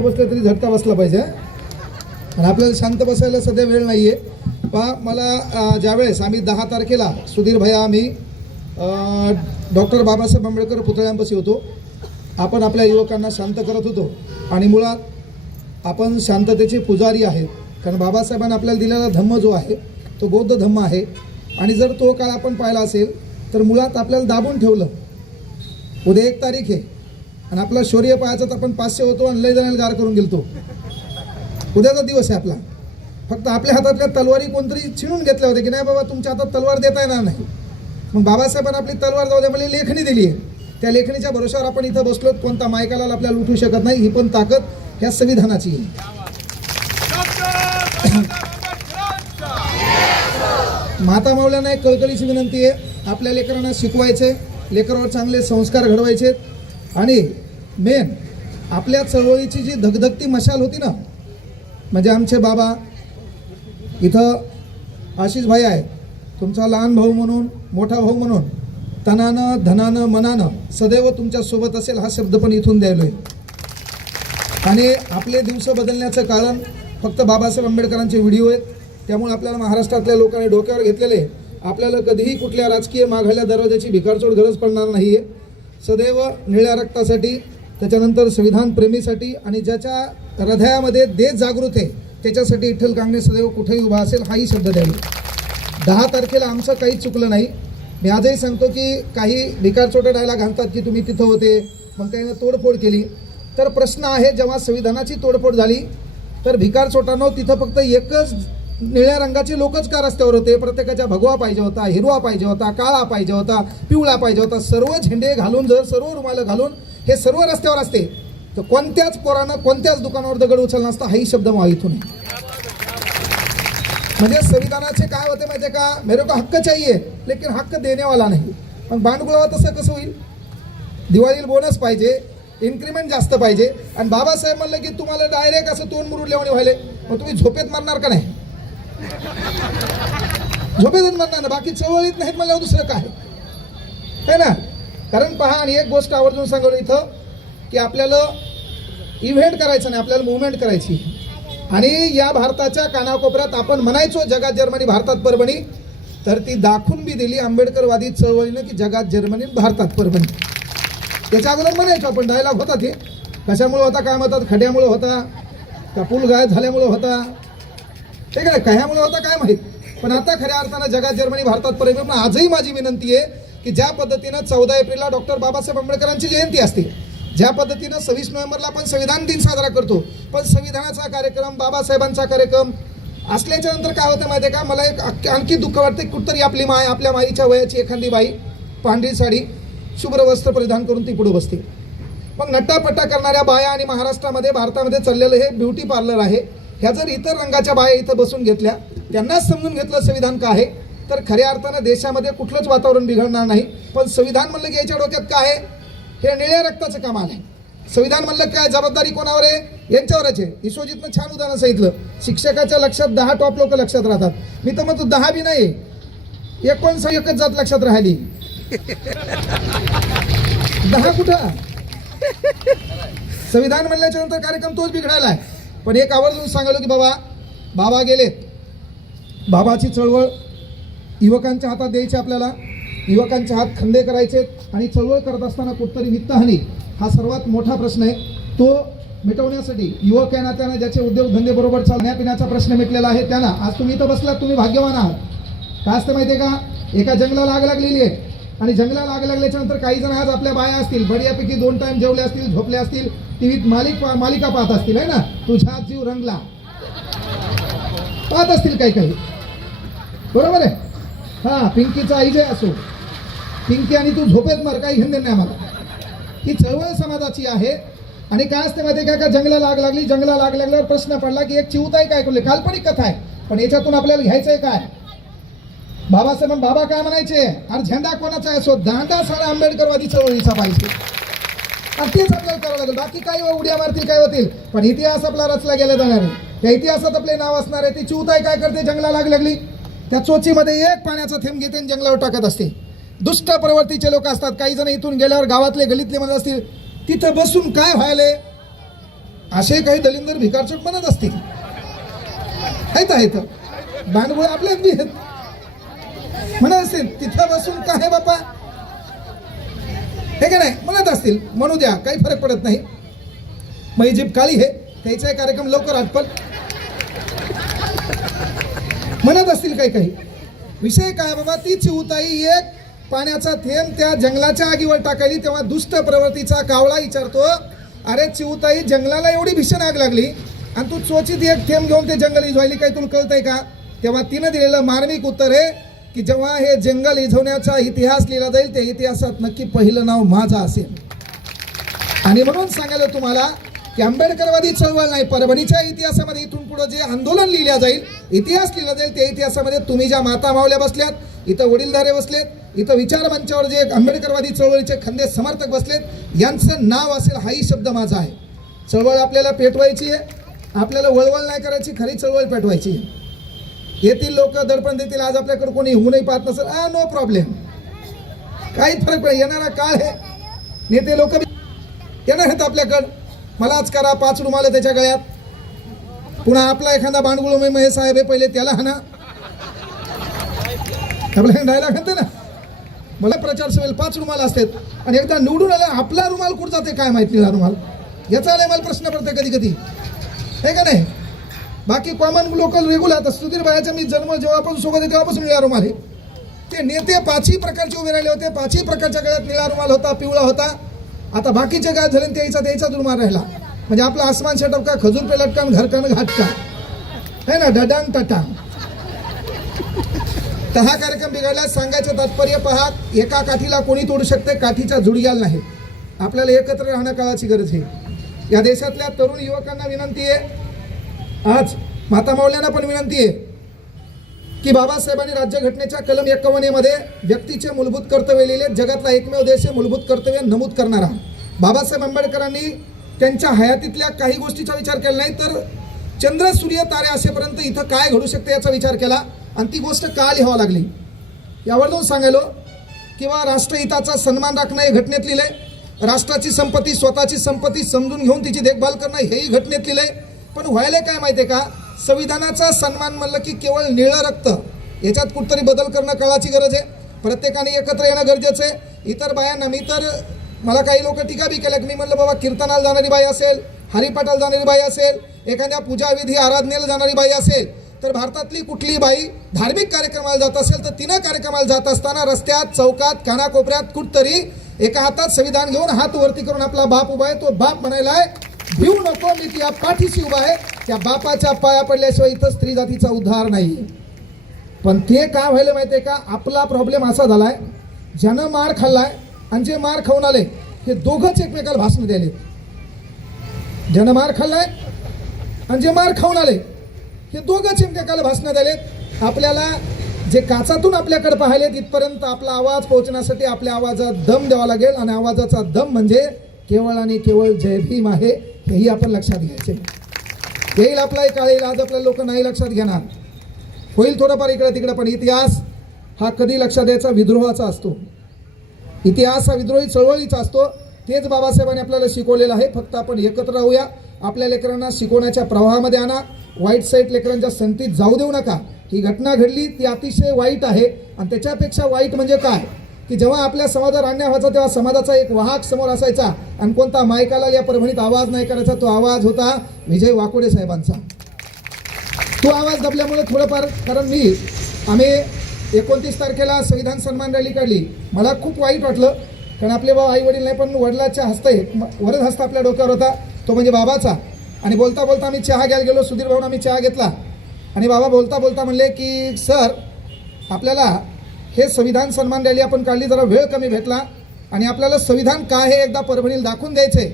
बसलं तरी झटका बसला पाहिजे आणि आपल्याला शांत बसायला सध्या वेळ नाही आहे पा मला ज्यावेळेस आम्ही दहा तारखेला सुधीर भैया आम्ही डॉक्टर बाबासाहेब आंबेडकर पुतळ्यांपाशी होतो आपण आपल्या युवकांना शांत करत होतो आणि मुळात आपण शांततेचे पुजारी आहेत कारण बाबासाहेबांनी आपल्याला दिलेला धम्म जो आहे तो बौद्ध धम्म आहे आणि जर तो काळ आपण पाहिला असेल तर मुळात आपल्याला दाबून ठेवलं उद्या एक तारीख आहे आणि आपला शौर्य पाहायचा तर आपण पाचशे होतो आणि लय जणांना गार करून गेलो उद्याचा दिवस आहे आपला फक्त आपल्या हातातल्या तलवारी कोणतरी छिणून घेतल्या होत्या की नाही बाबा तुमच्या हातात तलवार देता येणार नाही मग बाबासाहेबांना आपली तलवार जाऊ द्या म्हणजे लेखणी दिली आहे त्या लेखणीच्या भरोशावर आपण इथं बसलो कोणता मायकाला आपल्याला लुटू शकत नाही ही पण ताकद ह्या संविधानाची माता मावल्यांना एक कळकळीची विनंती आहे आपल्या लेकरांना शिकवायचे लेकरावर चांगले संस्कार घडवायचे आणि मेन आपल्या चळवळीची जी धगधगती मशाल होती ना म्हणजे आमचे बाबा इथं आशिष भाई आहे तुमचा लहान भाऊ म्हणून मोठा भाऊ म्हणून तनानं धनानं मनानं सदैव तुमच्यासोबत असेल हा शब्द पण इथून द्यायला आणि आपले दिवस बदलण्याचं कारण फक्त बाबासाहेब आंबेडकरांचे व्हिडिओ आहेत त्यामुळे आपल्याला महाराष्ट्रातल्या लोकांनी डोक्यावर घेतलेले आपल्याला कधीही कुठल्या राजकीय माघाल्या दरवाजाची भिकारचोड गरज पडणार नाही आहे सदैव निळ्या रक्तासाठी त्याच्यानंतर संविधान प्रेमीसाठी आणि ज्याच्या हृदयामध्ये देश जागृत आहे त्याच्यासाठी विठ्ठल कांगणे सदैव कुठेही उभा असेल हाही शब्द द्यावी दहा तारखेला आमचं काही चुकलं नाही मी आजही सांगतो की काही भिकारचोटे डायला घालतात की तुम्ही तिथं होते मग त्यानं तोडफोड केली तर प्रश्न आहे जेव्हा संविधानाची तोडफोड झाली तर भिकारचोटानो तिथं फक्त एकच निळ्या रंगाचे लोकच का रस्त्यावर होते प्रत्येकाच्या भगवा पाहिजे होता हिरवा पाहिजे होता काळा पाहिजे होता पिवळा पाहिजे होता सर्व झेंडे घालून जर सर्व रुमाला घालून हे सर्व रस्त्यावर असते तर कोणत्याच पोरानं कोणत्याच दुकानावर दगड उचलला नसता हाही शब्द इथून म्हणजे संविधानाचे काय होते माहिती का मेरे को हक्क चाहिए लेकिन हक्क देणेवाला नाही मग बांडगुळावा तसं कसं होईल दिवाळीला बोनस पाहिजे इन्क्रीमेंट जास्त पाहिजे आणि बाबासाहेब म्हणलं की तुम्हाला डायरेक्ट असं तोंड लेवणी व्हायले मग तुम्ही झोपेत मारणार का नाही झोपेतून म्हणणार ना बाकी चवळीत नाहीत म्हणलं दुसरं काय आहे ना कारण पहा आणि एक गोष्ट आवर्जून सांगवलं इथं की आपल्याला इव्हेंट करायचं नाही आपल्याला मुवमेंट करायची आणि या भारताच्या कानाकोपऱ्यात आपण म्हणायचो जगात जर्मनी भारतात परभणी तर ती दाखवून बी दिली आंबेडकरवादी चळवळीनं की जगात जर्मनी भारतात परभणी त्याच्या अगोदर म्हणायचो आपण डायलॉग होता ते कशामुळे होता काय म्हणतात खड्यामुळे होता का पूल गायब झाल्यामुळे होता ते काय कह्यामुळे होता काय माहीत पण आता खऱ्या अर्थानं जगात जर्मनी भारतात परिणाम आजही माझी विनंती आहे की ज्या पद्धतीनं चौदा एप्रिलला डॉक्टर बाबासाहेब आंबेडकरांची जयंती असते ज्या पद्धतीनं सव्वीस नोव्हेंबरला आपण संविधान दिन साजरा करतो पण संविधानाचा कार्यक्रम बाबासाहेबांचा कार्यक्रम असल्याच्या नंतर काय होतं माहिती आहे का मला एक आणखी दुःख वाटते कुठतरी आपली माय आपल्या माईच्या वयाची एखादी बाई पांढरी साडी शुभ्र वस्त्र परिधान करून ती पुढे बसते मग नट्टापट्टा करणाऱ्या बाया आणि महाराष्ट्रामध्ये भारतामध्ये चाललेलं हे ब्युटी पार्लर आहे ह्या जर इतर रंगाच्या बाया इथं बसून घेतल्या त्यांनाच समजून घेतलं संविधान का आहे तर खऱ्या अर्थानं देशामध्ये कुठलंच वातावरण बिघडणार नाही पण संविधान म्हणलं की याच्या डोक्यात काय आहे हे निळ्या रक्ताचं काम आलं संविधान म्हणलं काय जबाबदारी कोणावर आहे यांच्यावरच आहे विश्वजितनं छान उदाहरण सांगितलं शिक्षकाच्या लक्षात दहा टॉप लोक लक्षात राहतात मी तर म्हणतो दहा बी नाही एकोणसा एकच जात लक्षात राहिली दहा कुठं संविधान म्हणल्याच्या नंतर कार्यक्रम तोच बिघडायला आहे पण एक आवर्जून सांगितलं की बाबा बाबा गेलेत बाबाची चळवळ युवकांच्या हातात द्यायची आपल्याला युवकांच्या हात खंदे करायचे आणि चळवळ करत असताना कुठतरी वित्तहानी हा सर्वात मोठा प्रश्न आहे तो मिटवण्यासाठी युवक या त्यांना ज्याचे बरोबर चालण्यापिण्याचा प्रश्न मिटलेला आहे त्यांना आज तुम्ही इथं बसलात तुम्ही भाग्यवान आहात काय असतं माहिती आहे का एका जंगलाला आग लागलेली आहे आणि जंगलाला आग लागल्याच्यानंतर नंतर काही जण आज आपल्या बाया असतील बढियापैकी दोन टाईम जेवले असतील झोपले असतील टीव्हीत मालिक मालिका पाहत असतील आहे ना तुझा जीव रंगला पाहत असतील काही काही बरोबर आहे हा पिंकीचा आई जे असो पिंकी आणि तू झोपेत मर काही घेऊन नाही आम्हाला ही चळवळ समाजाची आहे आणि काय असते माहिती काय का जंगला लाग लागली जंगला लाग लागल्यावर प्रश्न पडला की एक चिवताय काय कुठले काल्पनिक कथा आहे पण याच्यातून आपल्याला घ्यायचंय काय बाबासाहेब बाबा काय म्हणायचे अरे झेंडा कोणाचा असो दांडा सारा आंबेडकरवादी चळवळीचा पाहिजे नक्कीच तेच आपल्याला करावं लागेल बाकी काही उड्या मारतील काय होतील पण इतिहास आपला रचला गेला जाणार त्या इतिहासात आपले नाव असणार आहे ती चिवताय काय करते जंगला लाग लागली त्या चोचीमध्ये एक पाण्याचा थेंब घेते आणि जंगलावर टाकत असते दुष्ट प्रवर्तीचे लोक असतात काही जण इथून गेल्यावर गावातले गलीतले म्हणत असतील तिथं बसून काय व्हायले असे काही दलिंदर भिकारचोट म्हणत असतील आहेत बांधगुळे आपल्या म्हणत असतील तिथं बसून काय बापा हे का नाही म्हणत असतील म्हणू द्या काही फरक पडत नाही मैजीब काळी हे त्याचाही कार्यक्रम लवकर आटपल म्हणत असतील काही काही विषय काय बाबा ती चिवताई एक पाण्याचा थेंब त्या जंगलाच्या आगीवर टाकायली तेव्हा दुष्ट प्रवृत्तीचा कावळा विचारतो अरे चिवताई जंगलाला एवढी भीषण आग लागली आणि तू चोचित एक थेंब घेऊन ते जंगल इजवायली काही तुला कळतंय का तेव्हा तिनं दिलेलं मार्मिक उत्तर आहे की जेव्हा हे जंगल इजवण्याचा इतिहास लिहिला जाईल त्या इतिहासात नक्की पहिलं नाव माझं असेल आणि म्हणून सांगायला तुम्हाला की आंबेडकरवादी चळवळ नाही परभणीच्या इतिहासामध्ये इथून पुढे जे आंदोलन लिहिलं जाईल इतिहास लिहिला जाईल त्या इतिहासामध्ये तुम्ही ज्या माता मावल्या बसल्यात इथं वडीलधारे बसलेत इथं विचार मंचावर जे आंबेडकरवादी चळवळीचे खंदे समर्थक बसलेत यांचं नाव असेल हाही शब्द माझा आहे चळवळ आपल्याला पेटवायची आहे आपल्याला वळवळ नाही करायची खरी चळवळ पेटवायची आहे येथील लोक दडपण देतील आज आपल्याकडे कोणी होऊ नाही पाहत नसेल नो प्रॉब्लेम काही फरक नाही येणारा काळ हे नेते लोक येणार आहेत आपल्याकडं मलाच करा पाच रुमाला त्याच्या गळ्यात पुन्हा आपला एखादा बांडगुळ मय साहेब हे पहिले त्याला हाना आपल्या डायलॉग म्हणते ना मला प्रचार सभेला पाच रुमाल असतात आणि एकदा निवडून आला आपला रुमाल कुठचा ते काय माहिती रुमाल याचा आलाय मला प्रश्न पडतो कधी कधी हे का नाही बाकी कॉमन लोकल रेग्युलर आता सुधीर भायाचा मी जन्म जेव्हापासून सोबत आहे तेव्हापासून निळा रुमाल ते नेते पाचही प्रकारचे उभे राहिले होते पाचही प्रकारच्या गळ्यात निळा रुमाल होता पिवळा होता आता बाकीच्या काय झाले त्याचा त्याचा रुमाल राहिला म्हणजे आपला आसमान सेटअप का खजूर पे लटकान घरकान घाटका है ना डडांग टटांग तर हा कार्यक्रम बिघडला सांगायचं तात्पर्य पहा एका काठीला कोणी तोडू शकते काठीचा जुडग्याल नाही आपल्याला एकत्र राहणं काळाची गरज आहे या देशातल्या तरुण युवकांना विनंती आहे आज माता मावल्यांना पण विनंती आहे की बाबासाहेबांनी राज्यघटनेच्या कलम एकवनेमध्ये व्यक्तीचे मूलभूत कर्तव्य लिहिले जगातला एकमेव देश हे मूलभूत कर्तव्य नमूद करणारा बाबासाहेब आंबेडकरांनी त्यांच्या हयातीतल्या काही गोष्टीचा विचार केला नाही तर चंद्र सूर्य तारे असेपर्यंत इथं काय घडू शकते याचा विचार केला आणि ती गोष्ट का लिहावं लागली यावर दोन सांगायलो किंवा राष्ट्रहिताचा सन्मान राखणं हे घटनेत लिहिलंय आहे राष्ट्राची संपत्ती स्वतःची संपत्ती समजून घेऊन तिची देखभाल करणं हेही घटनेत लिहिलंय आहे पण व्हायला काय माहिती आहे का संविधानाचा सन्मान म्हणलं की केवळ निळं रक्त याच्यात कुठतरी बदल करणं काळाची गरज आहे प्रत्येकाने एकत्र येणं गरजेचं आहे इतर बायांना मी तर मला काही लोक टीका बी केल्या की मी म्हणलं बाबा कीर्तनाला जाणारी बाई असेल हरिपाटाला जाणारी बाई असेल एखाद्या पूजाविधी आराधनेला जाणारी बाई असेल तर भारतातली कुठली बाई धार्मिक कार्यक्रमाला जात असेल तर तिनं कार्यक्रमाला जात असताना रस्त्यात चौकात कानाकोपऱ्यात कुठतरी एका हातात संविधान घेऊन हात वरती करून आपला बाप उभा आहे तो बाप म्हणायला आहे भिवू नको मी ती पाठीशी उभा आहे त्या बापाच्या पाया पडल्याशिवाय इथं स्त्री जातीचा उद्धार नाही पण ते का व्हायला माहिती का आपला प्रॉब्लेम असा झालाय ज्यानं मार खाल्लाय आणि जे मार खाऊन आले हे दोघंच एकमेकाला भाषण द्यायले ज्यानं मार खाल्लाय आणि जे मार खाऊन आले हे दोघंच एकमेकाला भाषण द्यालेत आपल्याला जे काचातून आपल्याकडे पाहिले तिथपर्यंत आपला आवाज पोहोचण्यासाठी आपल्या आवाजात दम द्यावा लागेल आणि आवाजाचा दम म्हणजे केवळ आणि केवळ जय भीम आहे हेही आपण लक्षात घ्यायचे येईल आपला काळ येईल आज आपल्या लोक नाही लक्षात घेणार होईल थोडंफार इकडं तिकडं पण इतिहास हा कधी लक्षात द्यायचा विद्रोहाचा असतो इतिहास हा विद्रोही चळवळीचा असतो तेच बाबासाहेबांनी आपल्याला शिकवलेलं आहे फक्त आपण एकत्र राहूया आपल्या लेकरांना शिकवण्याच्या प्रवाहामध्ये आणा वाईट साईट लेकरांच्या संतीत जाऊ देऊ नका ही घटना घडली ती अतिशय वाईट आहे आणि त्याच्यापेक्षा वाईट म्हणजे काय की जेव्हा आपल्या समाजावर अन्याय व्हायचा तेव्हा समाजाचा एक वाहक समोर असायचा आणि कोणता मायकाला या परभणीत आवाज नाही करायचा तो आवाज होता विजय वाकोडे साहेबांचा तो आवाज दबल्यामुळे थोडंफार कारण मी आम्ही एकोणतीस तारखेला संविधान सन्मान रॅली काढली मला खूप वाईट वाटलं कारण आपले बाबा आई वडील नाही पण वडिलाच्या हस्ते वरद हस्ता आपल्या डोक्यावर होता तो म्हणजे बाबाचा आणि बोलता बोलता आम्ही चहा घ्यायला गेलो सुधीर भाऊन आम्ही चहा घेतला आणि बाबा बोलता बोलता म्हणले की सर आपल्याला हे संविधान सन्मान रॅली आपण काढली जरा वेळ कमी भेटला आणि आपल्याला संविधान काय हे एकदा परभणील दाखवून द्यायचे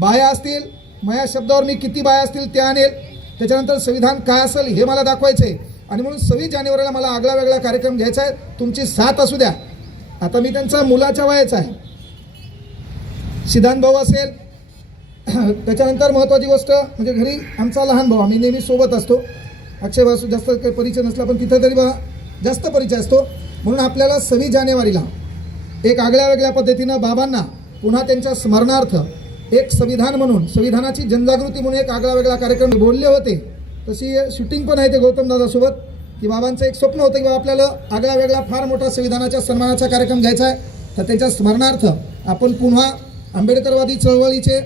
बाया असतील माझ्या शब्दावर मी किती बाया असतील त्या आणेल त्याच्यानंतर संविधान काय असेल हे मला दाखवायचे आणि म्हणून सव्वीस जानेवारीला मला आगळा वेगळा कार्यक्रम घ्यायचा आहे तुमची साथ असू द्या आता मी त्यांचा मुलाच्या वयाचा आहे सिद्धांत भाऊ असेल त्याच्यानंतर महत्त्वाची गोष्ट म्हणजे घरी आमचा लहान भाऊ आम्ही नेहमी सोबत असतो अक्षय भाऊ जास्त काही परिचय नसला पण तिथं तरी बा जास्त परिचय असतो म्हणून आपल्याला सव्वीस जानेवारीला एक आगळ्या वेगळ्या पद्धतीनं बाबांना पुन्हा त्यांच्या स्मरणार्थ एक संविधान म्हणून संविधानाची जनजागृती म्हणून एक आगळा वेगळा कार्यक्रम बोलले होते तशी शूटिंग पण आहे ते गौतम दादासोबत की बाबांचं एक स्वप्न होतं की बाबा आपल्याला आगळा वेगळा फार मोठा संविधानाच्या सन्मानाचा कार्यक्रम घ्यायचा आहे तर त्यांच्या स्मरणार्थ आपण पुन्हा आंबेडकरवादी चळवळीचे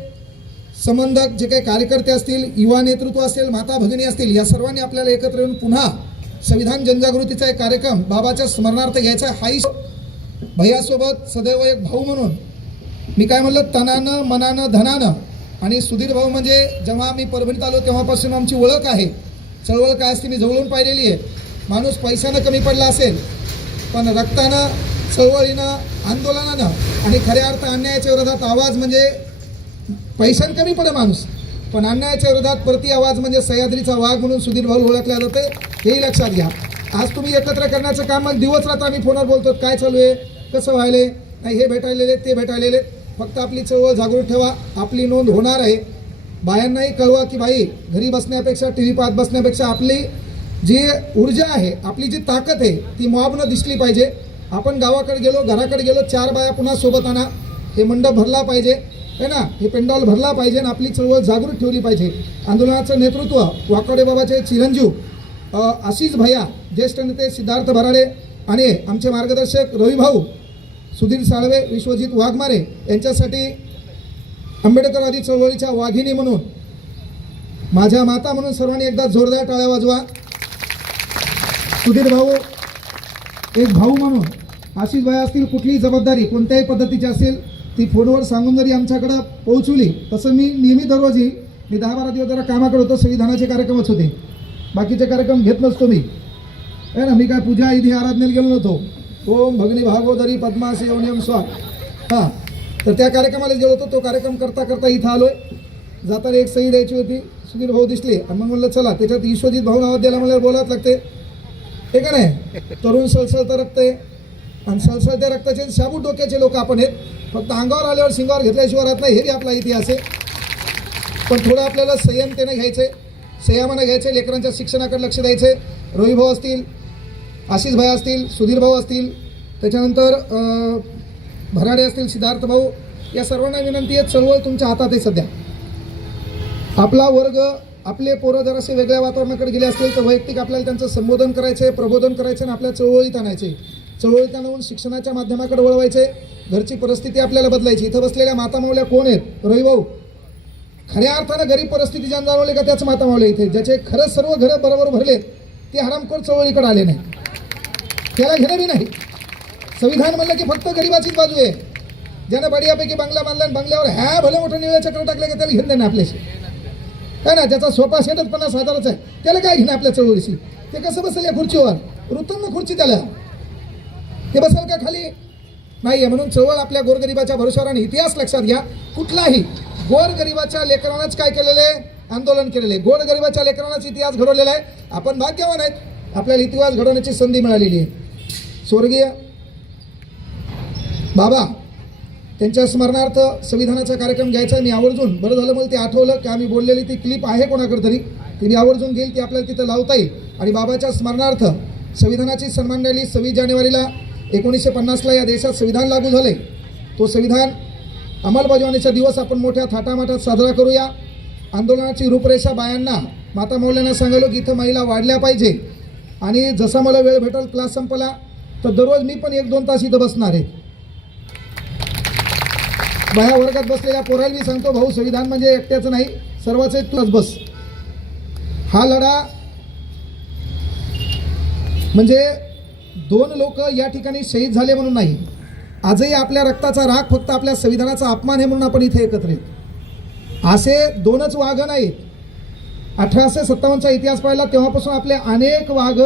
संबंधक जे काही कार्यकर्ते असतील युवा नेतृत्व असेल माता भगिनी असतील या सर्वांनी आपल्याला एकत्र येऊन पुन्हा संविधान जनजागृतीचा एक कार्यक्रम बाबाच्या स्मरणार्थ घ्यायचा हाही भैयासोबत सदैव एक भाऊ म्हणून मी काय म्हणलं तनानं मनानं धनानं आणि सुधीर भाऊ म्हणजे जेव्हा मी परभणीत आलो तेव्हापासून आमची ओळख आहे चळवळ काय असते मी जवळून पाहिलेली आहे माणूस पैशानं कमी पडला असेल पण रक्तानं चळवळीनं आंदोलनानं आणि खऱ्या अर्थ अन्यायाच्या विरोधात आवाज म्हणजे पैशानं कमी पडे माणूस पण अन्यायाच्या विरोधात प्रति आवाज म्हणजे सह्याद्रीचा वाघ म्हणून सुधीर भाऊ ओळखल्या जाते हेही लक्षात घ्या आज तुम्ही एकत्र करण्याचं काम दिवस रात्र आम्ही फोनवर बोलतो काय चालू आहे कसं व्हायले नाही हे भेटायलेले ते भेटायलेले फक्त आपली चळवळ जागृत ठेवा आपली नोंद होणार आहे बायांनाही कळवा की बाई घरी बसण्यापेक्षा टी व्ही पाहत बसण्यापेक्षा आपली जी ऊर्जा आहे आपली जी ताकद आहे ती मॉबनं दिसली पाहिजे आपण गावाकडे गेलो घराकडे गेलो चार बाया पुन्हा सोबत आणा हे मंडप भरला पाहिजे आहे ना हे पेंडॉल भरला पाहिजे आणि आपली चळवळ जागृत ठेवली पाहिजे आंदोलनाचं नेतृत्व वाकडे बाबाचे चिरंजीव आशिष भैया ज्येष्ठ नेते सिद्धार्थ भराडे आणि आमचे मार्गदर्शक रवी भाऊ सुधीर साळवे विश्वजित वाघमारे यांच्यासाठी आंबेडकरवादी चळवळीच्या वाघिणी म्हणून माझ्या माता म्हणून सर्वांनी एकदा जोरदार टाळ्या वाजवा सुधीर भाऊ एक भाऊ म्हणून आशिष भाई असतील कुठलीही जबाबदारी कोणत्याही पद्धतीची असेल ती फोनवर सांगून जरी आमच्याकडं पोहोचवली तसं मी नेहमी दरवाजी मी दहा बारा दिवस जरा कामाकडे होतो संविधानाचे कार्यक्रमच होते बाकीचे कार्यक्रम घेत नसतो मी आहे ना मी काय पूजा इथे आराधनेला गेलो नव्हतो ओम भगनी भागोदरी पद्मासे योनियम स्वा हां तर त्या कार्यक्रमाला गेलो होतो तो कार्यक्रम करता करता इथं आलो आहे जाताना एक सही द्यायची होती सुधीर भाऊ दिसले आणि मग म्हणलं चला त्याच्यात ईश्वजित भाऊ नावात द्यायला मला लागते ठीक आहे ना तरुण सळसळता रक्त आहे आणि सळसळत्या रक्ताचे शाबू डोक्याचे लोक आपण आहेत फक्त अंगावर आल्यावर शिंगावर घेतल्याशिवाय राहत नाही हे बी आपला इतिहास आहे पण थोडं आपल्याला संयमतेनं घ्यायचं आहे संयमानं घ्यायचं लेकरांच्या शिक्षणाकडे लक्ष द्यायचं आहे रोहीभाऊ असतील आशिष भाई असतील सुधीर भाऊ असतील त्याच्यानंतर भराडे असतील सिद्धार्थ भाऊ या सर्वांना विनंती आहे चळवळ तुमच्या हातात आहे सध्या आपला वर्ग आपले पोरं जर असे वेगळ्या वातावरणाकडे गेले असतील तर वैयक्तिक आपल्याला त्यांचं संबोधन करायचं आहे प्रबोधन करायचं आणि आपल्या चळवळीत आणायचे चळवळी त्यांना शिक्षणाच्या माध्यमाकडे वळवायचे घरची परिस्थिती आपल्याला बदलायची इथं बसलेल्या मातामावल्या कोण आहेत रवी भाऊ खऱ्या अर्थानं गरीब परिस्थिती ज्यांना जाणवली का त्याच मातामावल्या इथे ज्याचे खरंच सर्व घरं बरोबर भरलेत ते हरामखोर चळवळीकडे आले नाही त्याला घेणं नाही संविधान म्हणलं की फक्त गरीबाचीच बाजू आहे ज्यानं बडियापैकी बंगला बांधला आणि बंगल्यावर ह्या भले मोठं निळ्या चक्र टाकलं की त्याला घेणं नाही आपल्याशी काय ना ज्याचा सोपा शेटच पन्नास हजाराचा आहे त्याला काय घेणं आपल्या चळवळीशी ते कसं बसेल या खुर्चीवर रुतंग खुर्ची त्याला ते बसेल का खाली नाही आहे म्हणून चवळ आपल्या गोरगरिबाच्या भरोश्यावर आणि इतिहास लक्षात घ्या कुठलाही गोरगरिबाच्या लेकरांनाच काय केलेलं आहे आंदोलन केलेलं आहे गोरगरिबाच्या लेकरांनाच इतिहास घडवलेला आहे आपण भाग्यवान आहेत आपल्याला इतिहास घडवण्याची संधी मिळालेली आहे स्वर्गीय बाबा त्यांच्या स्मरणार्थ संविधानाचा कार्यक्रम घ्यायचा मी आवर्जून बरं झालं मला ते आठवलं का आम्ही बोललेली ती क्लिप आहे कोणाकडे तरी मी आवर्जून घेईल ती आपल्याला तिथं लावता येईल आणि बाबाच्या स्मरणार्थ संविधानाची सन्मानलेली सव्वीस जानेवारीला एकोणीसशे पन्नासला या देशात संविधान लागू झाले तो संविधान अंमलबजावणीचा दिवस आपण मोठ्या थाटामाटात साजरा करूया आंदोलनाची रूपरेषा बायांना माता मौल्यांना सांगितलं की इथं महिला वाढल्या पाहिजे आणि जसा मला वेळ भेटेल क्लास संपला तर दररोज मी पण एक दोन तास इथं बसणार आहे बाया वर्गात बसलेल्या पोराला मी सांगतो भाऊ संविधान म्हणजे एकट्याचं नाही सर्वच एक तुलाच बस हा लढा म्हणजे दोन लोक या ठिकाणी शहीद झाले म्हणून नाही आजही आपल्या रक्ताचा राग फक्त आपल्या संविधानाचा अपमान आहे म्हणून आपण इथे एकत्र एकत्रित असे दोनच वाघ नाहीत अठराशे सत्तावन्नचा इतिहास पाहिला तेव्हापासून आपले अनेक वाघ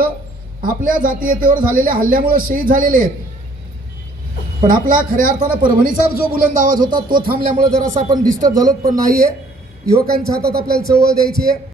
आपल्या जातीयतेवर झालेल्या हल्ल्यामुळे शहीद झालेले आहेत पण आपला खऱ्या अर्थानं परभणीचा जो बुलंद आवाज होता तो थांबल्यामुळे जरासा आपण डिस्टर्ब झालोत पण नाही आहे युवकांच्या हातात आपल्याला चळवळ द्यायची आहे